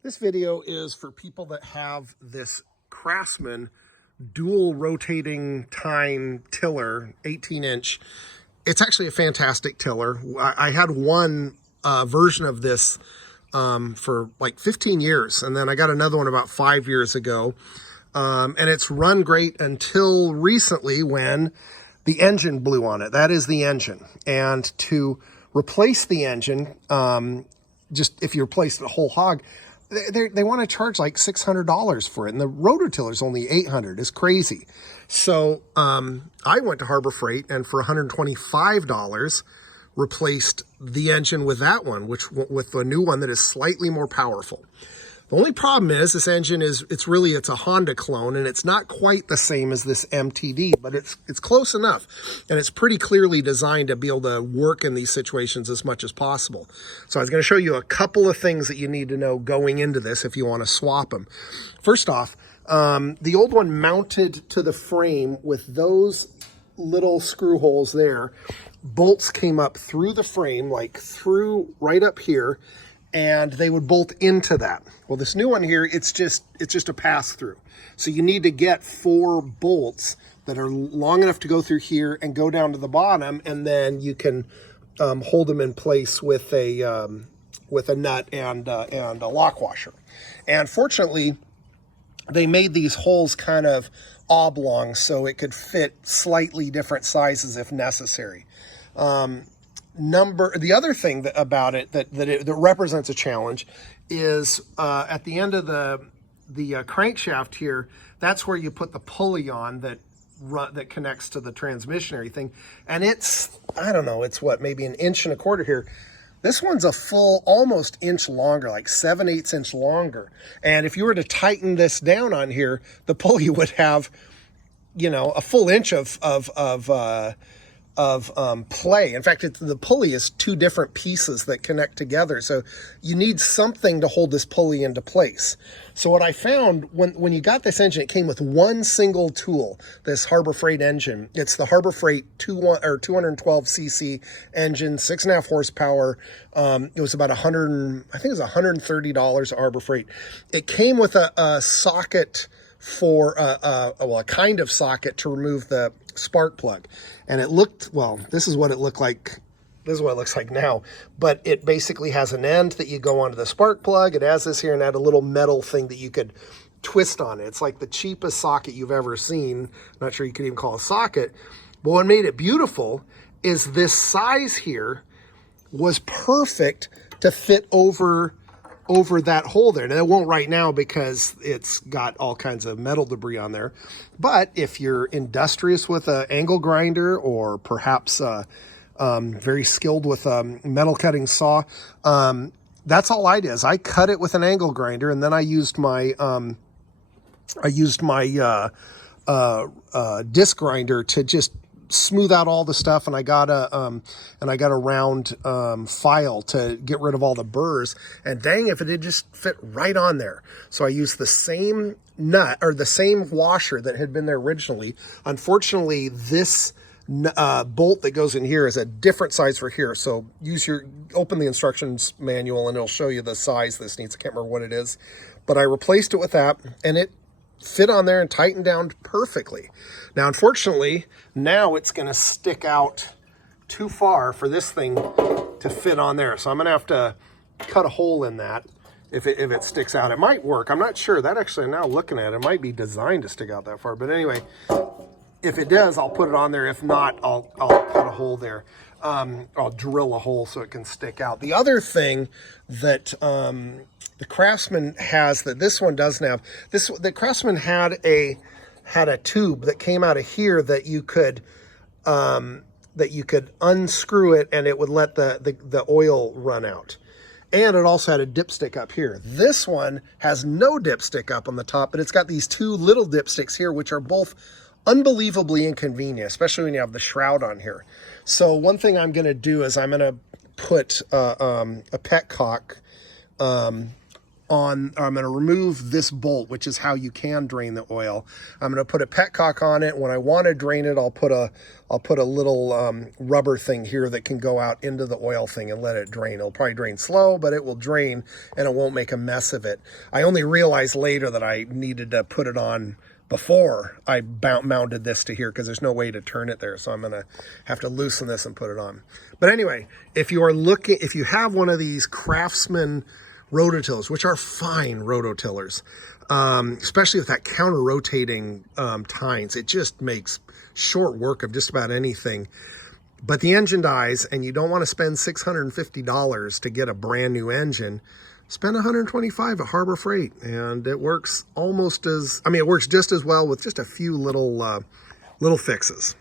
This video is for people that have this Craftsman dual rotating tine tiller, 18-inch. It's actually a fantastic tiller. I had one version of this for like 15 years, and then I got another one about 5 years ago. And it's run great until recently when the engine blew on it. That is the engine. And to replace the engine, just if you replace the whole hog, they want to charge like $600 for it, and the rototiller is only $800. It's crazy. So I went to Harbor Freight, and for $125 replaced the engine with that one, with a new one that is slightly more powerful. The only problem is this engine it's a Honda clone, and it's not quite the same as this MTD, but it's close enough, and it's pretty clearly designed to be able to work in these situations as much as possible. So I was going to show you a couple of things that you need to know going into this if you want to swap them. First off, the old one mounted to the frame with those little screw holes there. Bolts came up through the frame, like through right up here, and they would bolt into that. Well, this new one here, it's just a pass through. So you need to get 4 bolts that are long enough to go through here and go down to the bottom, and then you can hold them in place with a nut and a lock washer. And fortunately, they made these holes kind of oblong so it could fit slightly different sizes if necessary. The other thing about it that represents a challenge is at the end of the crankshaft here. That's where you put the pulley on that connects to the transmissionary thing, and it's, I don't know, it's what, maybe 1.25 inches here. This one's a full almost inch longer, like 7/8 inch longer. And if you were to tighten this down on here, the pulley would have, a full inch of play. In fact, the pulley is 2 different pieces that connect together. So you need something to hold this pulley into place. So what I found when you got this engine, it came with one single tool, this Harbor Freight engine. It's the Harbor Freight 212cc engine, 6.5 horsepower. It was about $130 at Harbor Freight. It came with a socket for a kind of socket to remove the spark plug, and it looked, well, this is what it looked like. This is what it looks like now, but it basically has an end that you go onto the spark plug. It has this here and had a little metal thing that you could twist on it. It's like the cheapest socket you've ever seen. Not sure you could even call it a socket, but what made it beautiful is this size here was perfect to fit over that hole there. Now, it won't right now because it's got all kinds of metal debris on there. But if you're industrious with an angle grinder, or perhaps very skilled with a metal cutting saw, that's all I did. Is I cut it with an angle grinder, and then I used my disc grinder to just smooth out all the stuff, and I got a round file to get rid of all the burrs, and dang if it did just fit right on there. So I used the same nut, or the same washer that had been there originally. Unfortunately, this bolt that goes in here is a different size for here, so open the instructions manual and it'll show you the size this needs. I can't remember what it is, but I replaced it with that, and it fit on there and tightened down perfectly. Now, unfortunately, now it's going to stick out too far for this thing to fit on there. So I'm going to have to cut a hole in that if it sticks out. It might work. I'm not sure. That actually, now looking at it, might be designed to stick out that far. But anyway, if it does, I'll put it on there. If not, I'll cut a hole there. I'll drill a hole so it can stick out. The other thing that the Craftsman has that this one doesn't have, the Craftsman had a tube that came out of here that you could unscrew it, and it would let the oil run out. And it also had a dipstick up here. This one has no dipstick up on the top, but it's got these 2 little dipsticks here, which are both unbelievably inconvenient, especially when you have the shroud on here. So one thing I'm going to do is I'm going to put a petcock I'm going to remove this bolt, which is how you can drain the oil. I'm going to put a petcock on it. When I want to drain it, I'll put a little rubber thing here that can go out into the oil thing and let it drain. It'll probably drain slow, but it will drain and it won't make a mess of it. I only realized later that I needed to put it on before I mounted this to here because there's no way to turn it there. So I'm going to have to loosen this and put it on. But anyway, if you have one of these Craftsman rototillers, which are fine rototillers, especially with that counter rotating tines, it just makes short work of just about anything. But the engine dies and you don't want to spend $650 to get a brand new engine. Spend $125 at Harbor Freight, and it works it works just as well with just a few little fixes.